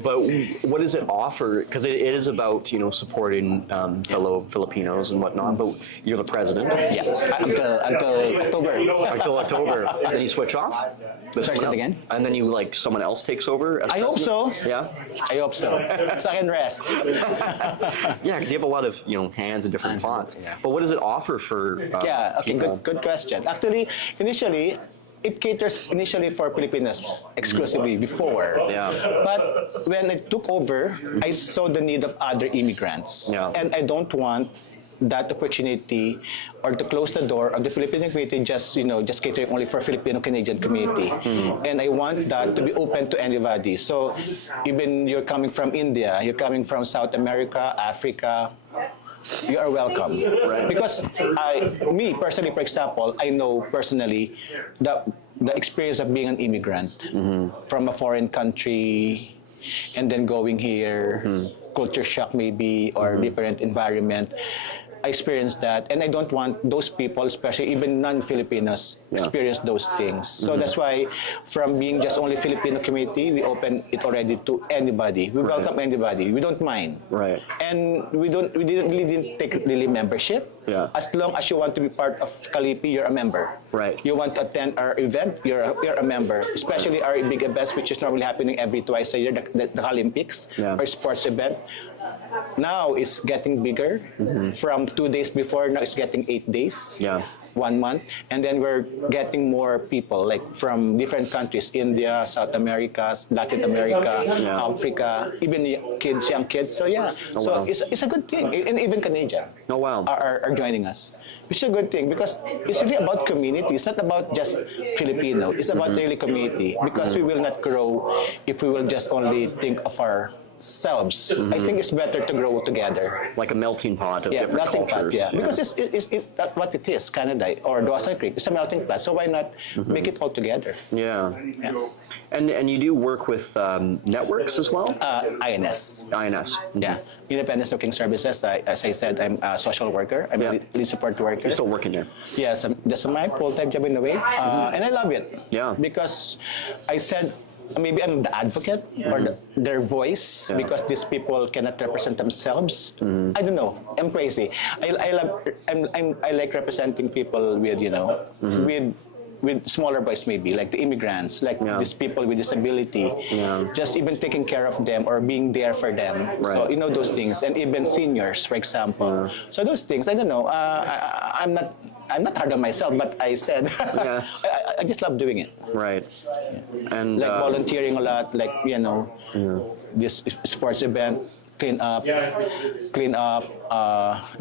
But what does it offer? Because it is about supporting fellow Filipinos and whatnot. But you're the president. Yeah, until October. Until October, and then you switch off. Sorry, say it again? And then someone else takes over. As I hope so. Yeah. I hope so. So I can rest. Yeah, because you have a lot of hands in different Hands, pots. yeah. But what does it offer for? Yeah. Okay. people? Good question. Actually, initially, it caters initially for Filipinos exclusively before. Yeah. But when I took over, I saw the need of other immigrants. Yeah. And I don't want that opportunity or to close the door of the Filipino community just catering only for Filipino Canadian community. And I want that to be open to anybody. So even you're coming from India, you're coming from South America, Africa, you are welcome. Right. Because me personally, for example, I know personally the experience of being an immigrant from a foreign country and then going here, culture shock maybe, or different environment. I experienced that, and I don't want those people, especially even non-Filipinos, experience those things. So that's why, from being just only Filipino community, we open it already to anybody. We welcome anybody. We don't mind. Right. And we didn't take really membership. Yeah. As long as you want to be part of Kalipi, you're a member. Right. You want to attend our event, you're a member. Especially our big events, which is normally happening every twice a year, the Olympics, or sports event. Now it's getting bigger. From 2 days before, now it's getting 8 days. Yeah. 1 month, and then we're getting more people like from different countries: India, South America, Latin America, Africa, even young kids. So yeah, wow. it's a good thing, and even Canadian Oh, wow. are joining us, which is a good thing because it's really about community. It's not about just Filipino. It's about really community, because we will not grow if we will just only think of ourselves. I think it's better to grow together. Like a melting pot of different melting cultures. pot, because it's that's what it is. Canada or Dawson Creek, it's a melting pot. So why not make it all together? Yeah. And you do work with networks as well? INS. INS. Yeah, Independence Working Services. As I said, I'm a social worker. I'm a lead support worker. You're still working there? Yes, that's my full-time job in a way, and I love it. Yeah. Because I said, maybe I'm the advocate or their voice, because these people cannot represent themselves. I don't know. I'm crazy. I like representing people with with smaller voice, maybe like the immigrants, like these people with disability. Just even taking care of them or being there for them. Right. So those things, and even seniors, for example. So those things, I don't know. I'm not hard on myself, but I said I just love doing it. Right. And Like volunteering a lot, like this sports event, clean up,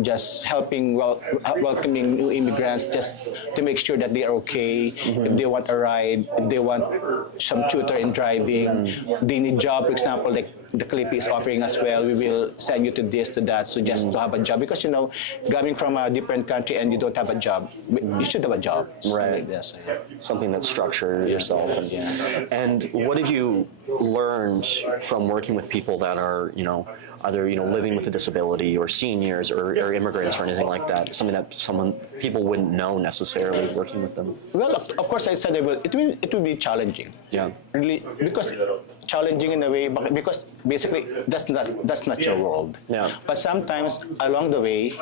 just helping, welcoming new immigrants, just to make sure that they are okay. If they want a ride, if they want some tutor in driving, they need job, for example, like the Clippy is offering as well. We will send you to this, to that, so just to have a job. Because, coming from a different country and you don't have a job, you should have a job. Right. Yes, yeah. Something that's structured yourself. And what have you learned from working with people that are, either living with a disability or seniors or immigrants or anything like that? Something that people wouldn't know necessarily working with them. Well, of course, I said it will be challenging. Yeah. Really, because challenging in a way, because basically that's not your world. Yeah. But sometimes along the way,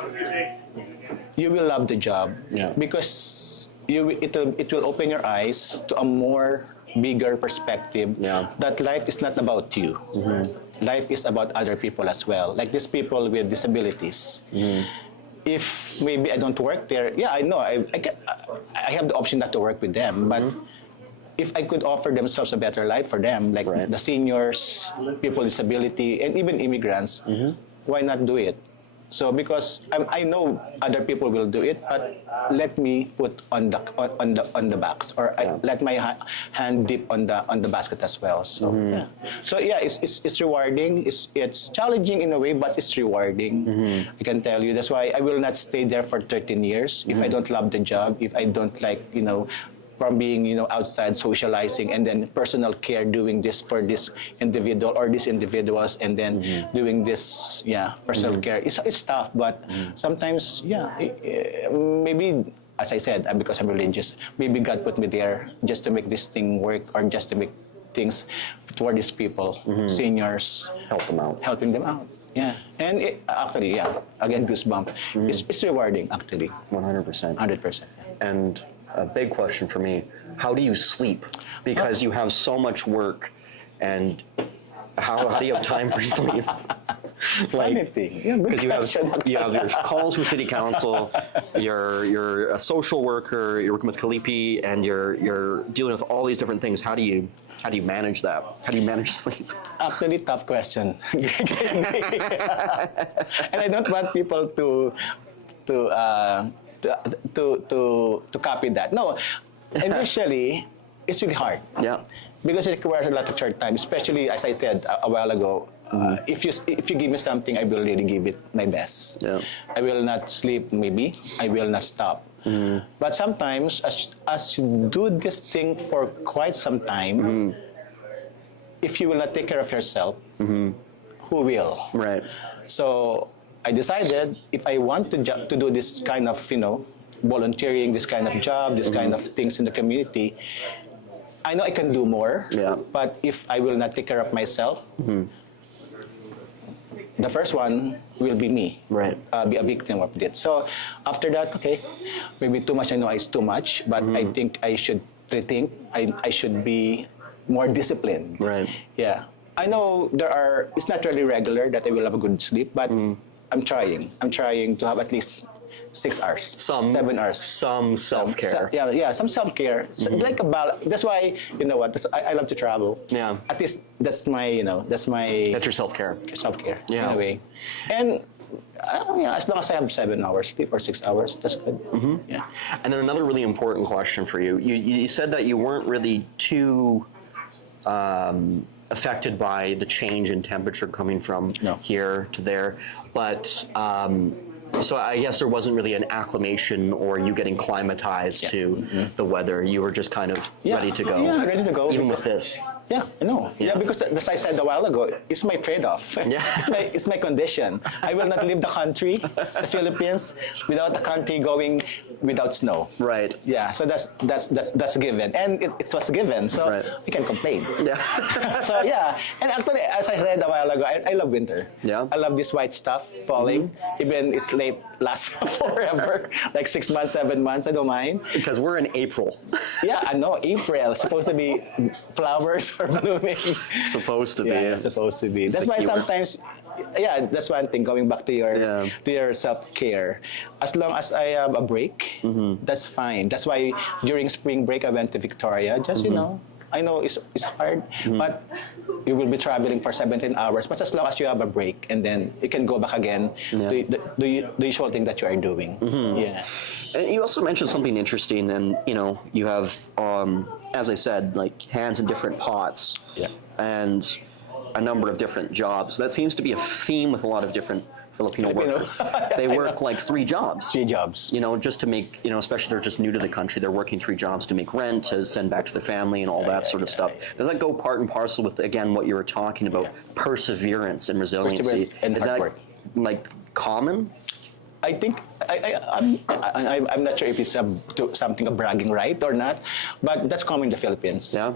you will love the job. Yeah. Because it will open your eyes to a more bigger perspective. Yeah. That life is not about you. Life is about other people as well. Like these people with disabilities. If maybe I don't work there, I know I have the option not to work with them, but if I could offer themselves a better life for them, like the seniors, people with disability, and even immigrants, why not do it? So because I know other people will do it, but let me put on the box, or let my hand dip on the basket as well. So it's rewarding. It's challenging in a way, but it's rewarding. I can tell you. That's why I will not stay there for 13 years if I don't love the job. If I don't like from being outside socializing and then personal care, doing this for this individual or these individuals, and then doing this personal care. It's tough, but sometimes maybe, as I said, because I'm religious, maybe God put me there just to make this thing work, or just to make things for these people, seniors, helping them out. Yeah, and actually, again, goosebump. It's rewarding, actually. 100%. 100%. And a big question for me, how do you sleep? Because you have so much work, and how do you have time for sleep? Funny thing. Yeah, good Because question. you have your calls with City Council, you're a social worker, you're working with Kalipi, and you're dealing with all these different things. How do you manage that? How do you manage sleep? Actually, tough question. And I don't want people to copy that. No, initially, it's really hard. Yeah. Because it requires a lot of your time, especially, as I said a while ago, if you give me something, I will really give it my best. Yeah. I will not sleep, maybe. I will not stop. But sometimes, as you do this thing for quite some time, if you will not take care of yourself, who will? Right. So I decided, if I want to do this kind of, volunteering, this kind of job, this kind of things in the community, I know I can do more. Yeah. But if I will not take care of myself, the first one will be me. Right. Be a victim of it. So after that, okay, maybe too much. I know it's too much, but I think I should rethink. I should be more disciplined. Right. Yeah. I know it's not really regular that I will have a good sleep, but I'm trying. I'm trying to have at least 6 hours, 7 hours. Some self-care. Some self-care. So like a balance. That's why, I love to travel. Yeah. At least that's my, That's your self-care. self-care Yeah. in a way. And as long as I have 7 hours sleep or 6 hours, that's good. Yeah. And then another really important question for you. You said that you weren't really too affected by the change in temperature coming from here to there, but so I guess there wasn't really an acclimation or you getting climatized to the weather. You were just kind of ready to go. Yeah, ready to go. Even with this. Yeah, I know. Yeah, because as I said a while ago, it's my trade-off. Yeah. it's my condition. I will not leave the country, the Philippines, without the country going without snow. Right. Yeah, so that's given, and it was given, so I can complain. Yeah. So yeah, and actually, as I said a while ago, I love winter. Yeah. I love this white stuff falling, even it's late, lasts forever, like 6 months, 7 months. I don't mind. Because we're in April. Yeah, I know, April. It's supposed to be flowers are blooming. Supposed to be. Yeah, it's supposed to be. That's the why keyword. sometimes, that's one thing, going back to your self-care. As long as I have a break, that's fine. That's why during spring break, I went to Victoria, just, I know it's hard, but you will be traveling for 17 hours. But as long as you have a break, and then you can go back again to the usual thing that you are doing. Yeah. And you also mentioned something interesting, and you have, as I said, like hands in different pots, and a number of different jobs. That seems to be a theme with a lot of different Filipino workers. They work like 3 jobs. 3 jobs. Just to make, especially if they're just new to the country, they're working 3 jobs to make rent, to send back to their family, and all that sort of stuff. Does that go part and parcel with, again, what you were talking about, perseverance and resiliency? And Is hard that work. like common? I think I'm not sure if it's something of bragging right or not, but that's common in the Philippines. Yeah.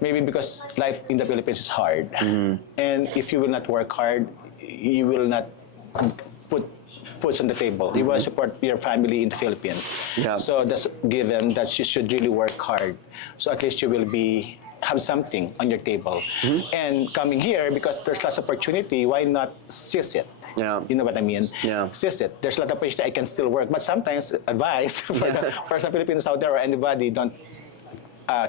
Maybe because life in the Philippines is hard, and if you will not work hard, you will not put foods on the table. You will support your family in the Philippines. Yeah. So that's given that you should really work hard. So at least you will have something on your table. And coming here, because there's lots of opportunity, why not seize it? Yeah. You know what I mean? Yeah. Seize it. There's a lot of opportunity. I can still work, but sometimes advice for some Filipinos out there or anybody, don't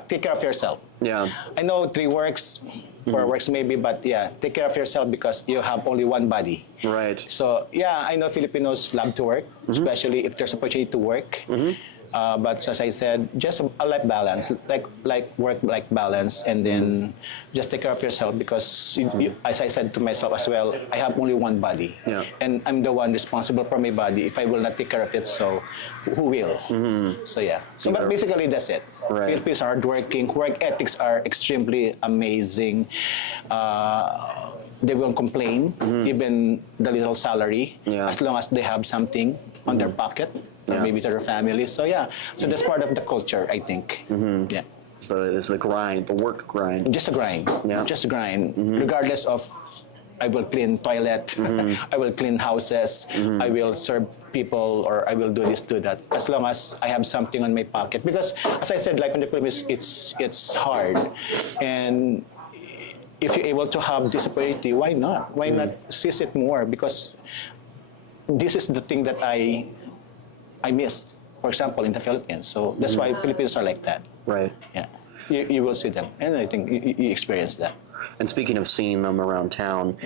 take care of yourself. Yeah. I know 3 works, 4 works maybe, but yeah, take care of yourself because you have only one body. Right. So yeah, I know Filipinos love to work, especially if there's opportunity to work. But as I said, just a life balance, like work-life balance, and then just take care of yourself because, as I said to myself as well, I have only one body, and I'm the one responsible for my body. If I will not take care of it, so who will? So yeah. So but basically that's it. Right. Filipinos are hardworking. Work ethics are extremely amazing. They won't complain, even the little salary, as long as they have something on their pocket, or maybe to their family. So yeah, so that's part of the culture, I think. Yeah. So it's the grind, the work grind. Just a grind. Yeah. Just a grind. Regardless of, I will clean toilet, I will clean houses, I will serve people, or I will do this, do that. As long as I have something on my pocket. Because as I said, like in the Philippines, it's hard. And if you're able to have this opportunity, why not? Why not seize it more? Because this is the thing that I missed, for example, in the Philippines. So that's why Filipinos are like that. Right. Yeah. You will see them, and I think you experience that. And speaking of seeing them around town,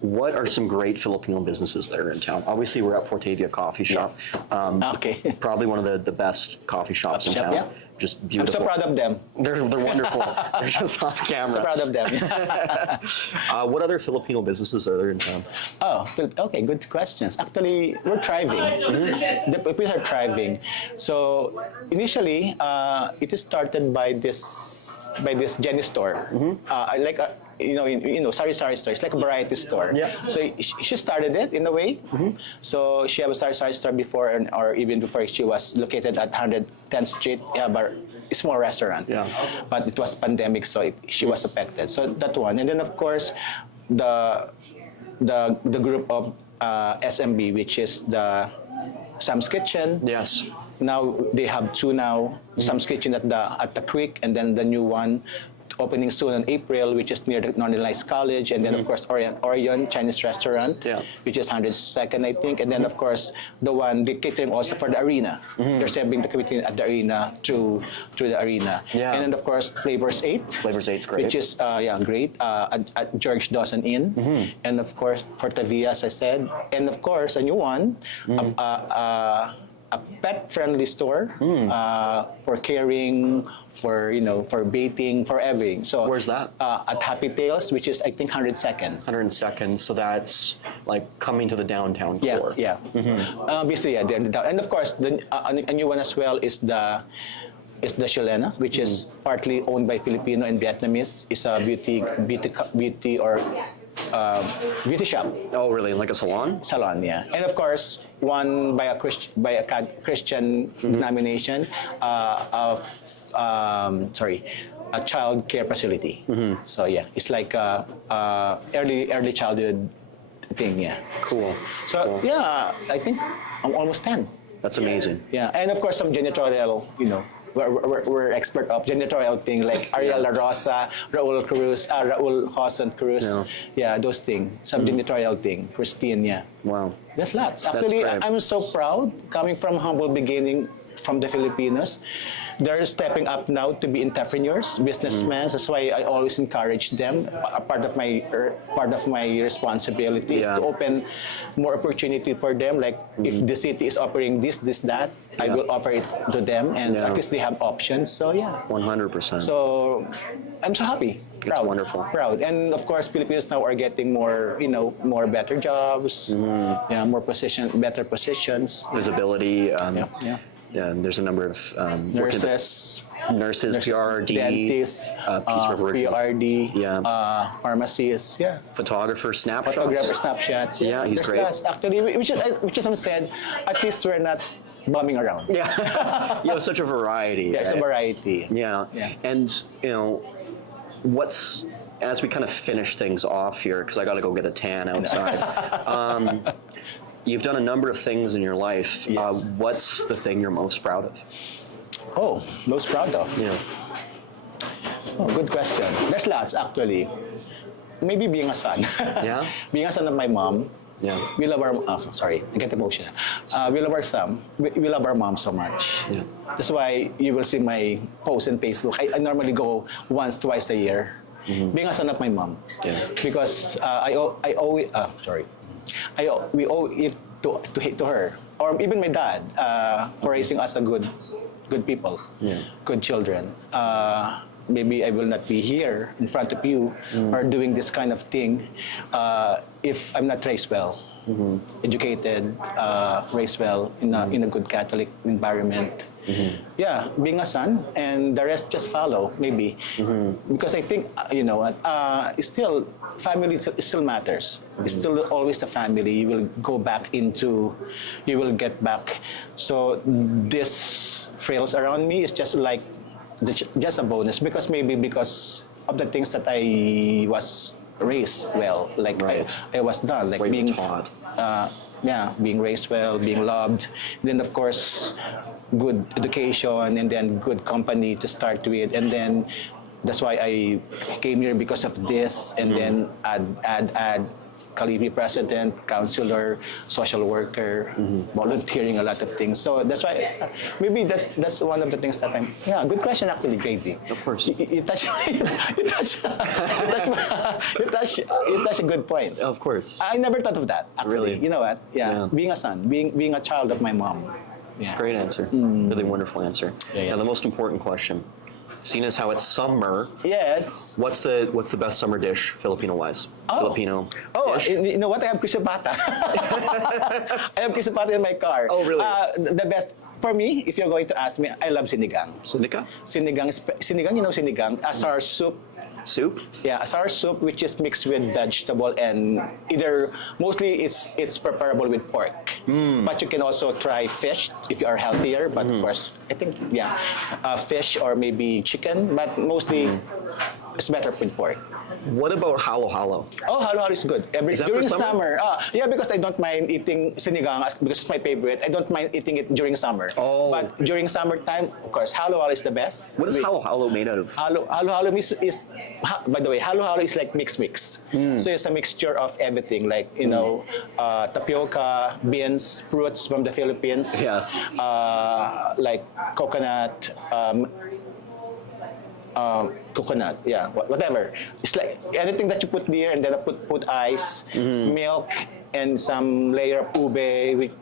what are some great Filipino businesses that are in town? Obviously, we're at Portavia Coffee Shop. Okay. Probably one of the best coffee shops in town. Yeah. Just I'm beautiful. so proud of them. They're wonderful. They're just off camera. So proud of them. What other Filipino businesses are there in town? Oh, okay, good questions. Actually, we're thriving. The people are thriving. So initially, it is started by this Jenny store, sari store. It's like a variety store. Yeah. So she started it in a way. So she had a sari store before, or even before she was located at 110th Street. Yeah, but a small restaurant. Yeah. But it was pandemic, so she was affected. So that one, and then of course, the group of SMB, which is the Sam's Kitchen. Yes. Now they have 2 now. Sam's Kitchen at the Creek, and then the new one opening soon in April, which is near the Northern Lights College, and then of course Orion Chinese restaurant, which is 102nd, I think, and then of course the catering also for the arena. They're serving the catering at the arena through the arena, and then of course Flavors 8. Flavors 8's great. Which is great at George Dawson Inn, and of course Portavia, as I said, and of course a new one, a pet-friendly store for caring, for baiting, for everything. So where's that? At Happy Tales, which is I think 102nd. 102nd. So that's like coming to the downtown core. Yeah. Obviously, yeah. And of course, a new one as well is the Chilena, which is partly owned by Filipino and Vietnamese. It's a beauty or beauty shop. Oh, really? Like a salon? Salon, yeah. And of course, one by a Christian denomination a child care facility. So yeah, it's like a early childhood thing. Yeah. Cool. So yeah, I think I'm almost 10. That's amazing. Yeah, and of course some janitorial, we're expert of janitorial thing like Ariel La Rosa, Raul Hosen Cruz, those things. Some janitorial thing, Christine, Wow. There's lots. Actually, great. I'm so proud coming from humble beginning. from the Filipinos. They're stepping up now to be entrepreneurs, businessmen. That's why I always encourage them. A part of my responsibility is to open more opportunity for them. Like if the city is offering this, that, I will offer it to them, and at least they have options. So yeah, 100%. so I'm so happy, proud, wonderful. proud, and of course Filipinos now are getting more, more better jobs, more better positions. Visibility. Yeah. Yeah, and there's a number of Nurses, PRD, dentists, Peace Revolution. PRD, Yeah. pharmacists, Photographer, snapshots. photographer snapshots. Yeah, he's There's great. lots, actually, which is said, at least we're not bumming around. Yeah, you have such a variety. Yeah, it's a right? variety. Yeah. Yeah. And what's as we kind of finish things off here, because I got to go get a tan outside. You've done a number of things in your life. Yes. What's the thing you're most proud of? Oh, most proud of. Yeah. Oh, good question. There's lots actually. Maybe being a son. Yeah? Being a son of my mom. Yeah. We love our. Oh, sorry, I get emotional. We love our son. We love our mom so much. Yeah. That's why you will see my posts on Facebook. I normally go once, twice a year. Being a son of my mom. Yeah. Because I owe it. Sorry. We owe it to her, or even my dad, for raising us a good people, good children. Maybe I will not be here in front of you or doing this kind of thing if I'm not raised well, educated, raised well in a good Catholic environment. Yeah, being a son, and the rest just follow, maybe. Because I think, still, family still matters. It's still always the family. You will get back. So this frills around me is just like, just a bonus, because of the things that I was raised well, like I was done, like being taught. Being raised well, being loved. Then of course, good education, and then good company to start with, and then that's why I came here because of this, and then add Kalipi president, councillor, social worker, volunteering, a lot of things. So that's why maybe that's one of the things that I'm. Yeah, good question actually, Grady. Of course. You touch a good point. Of course. I never thought of that. Actually. Really? You know what? Yeah. Yeah. Being a son, being a child of my mom. Yeah. Great answer. Really wonderful answer. Yeah. Now, the most important question. Seeing as how it's summer, Yes. what's the best summer dish Filipino-wise? Filipino dish? You know what? I have krisipata. I have krisipata in my car. Oh, really? The best for me, if you're going to ask me, I love sinigang. Sinigang? Sinigang, you know sinigang? Sour soup. Soup? Yeah, a sour soup which is mixed with vegetable, and mostly it's preparable with pork. But you can also try fish if you are healthier. But of course, I think fish or maybe chicken. But mostly it's better with pork. What about halo-halo? Oh, halo-halo is good. Is that During for summer? Yeah, because I don't mind eating sinigang because it's my favorite. I don't mind eating it during summer. Oh. But during summertime, of course, halo-halo is the best. What is halo-halo made out of? Halo-halo by the way, halo-halo is like mix. So it's a mixture of everything, like, tapioca, beans, fruits from the Philippines. Yes. Like coconut, whatever. It's like anything that you put there, and then I put ice, milk, and some layer of ube with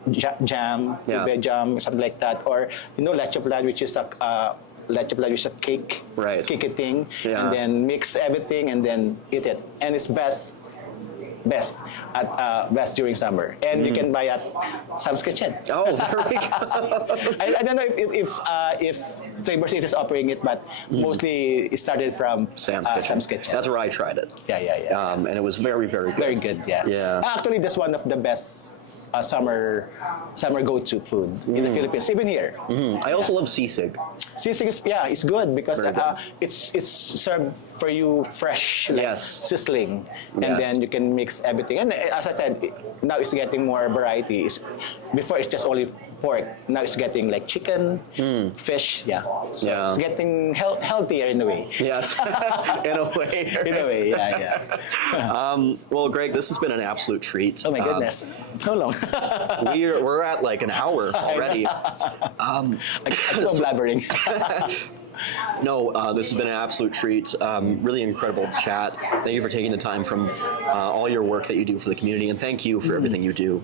jam, ube jam, something like that. Or leche plan, which is a cake, Right. cake thing, Yeah. and then mix everything and then eat it. And it's best during summer, and you can buy at Sam's Kitchen. Oh, there we go. I don't know if Flavor State is offering it, but mostly it started from Sam's Kitchen. That's where I tried it. Yeah. And it was very, very good. Very good. Yeah. Yeah. Actually, that's one of the best summer go-to food in the Philippines, even here. I also love sisig. Sisig is it's good because Very good. it's served for you fresh, like Yes. sizzling, and Yes. then you can mix everything. And as I said, now it's getting more variety. before it's just only pork. Now it's getting like chicken, fish. Yeah. So Yeah. it's getting healthier in a way. Yes, in a way. In a way, yeah. Well, Greg, this has been an absolute treat. Oh my goodness. How long? We're at like an hour already. I'm blabbering. No, this has been an absolute treat. Really incredible chat. Thank you for taking the time from all your work that you do for the community, and thank you for everything you do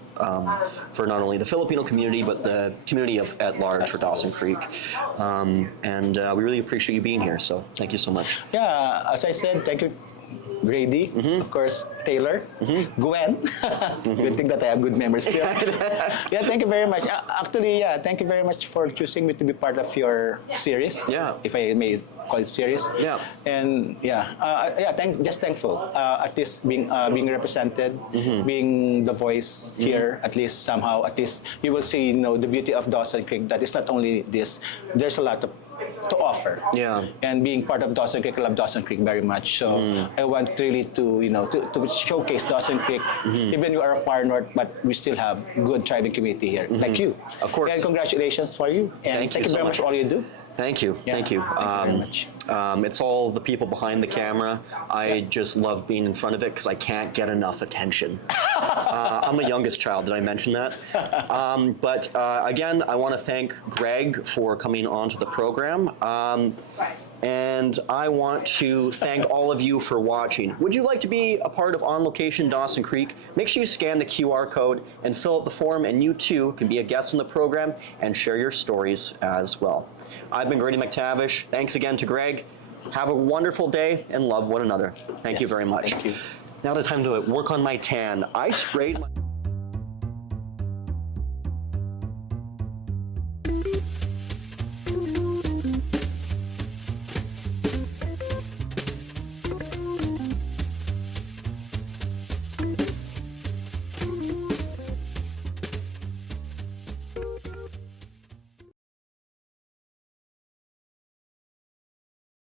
for not only the Filipino community, but the community at large for Dawson Creek. And we really appreciate you being here, so thank you so much. Yeah, as I said, thank you, Grady, of course, Taylor, Gwen. Good thing that I have good memories still. Yeah, thank you very much. Actually, yeah, thank you very much for choosing me to be part of your series. Yeah. If I may call it series. Yeah. And just thankful. At least being represented, being the voice here. At least somehow, at least you will see, the beauty of Dawson Creek. That is not only this. There's a lot to offer. Yeah. And being part of Dawson Creek, I love Dawson Creek very much. So I want really to, to showcase Dawson Creek. Even you are a far north, but we still have good thriving community here, like you. Of course. And congratulations for you. And thank you so very much for all you do. Thank you. Yeah, Thank you. thank you very much. It's all the people behind the camera. I just love being in front of it because I can't get enough attention. I'm the youngest child. Did I mention that? But again, I want to thank Greg for coming onto the program. And I want to thank all of you for watching. Would you like to be a part of On Location Dawson Creek? Make sure you scan the QR code and fill out the form, and you too can be a guest on the program and share your stories as well. I've been Grady McTavish. Thanks again to Greg. Have a wonderful day and love one another. Thank you very much. Thank you. Now the time to work on my tan. I sprayed my...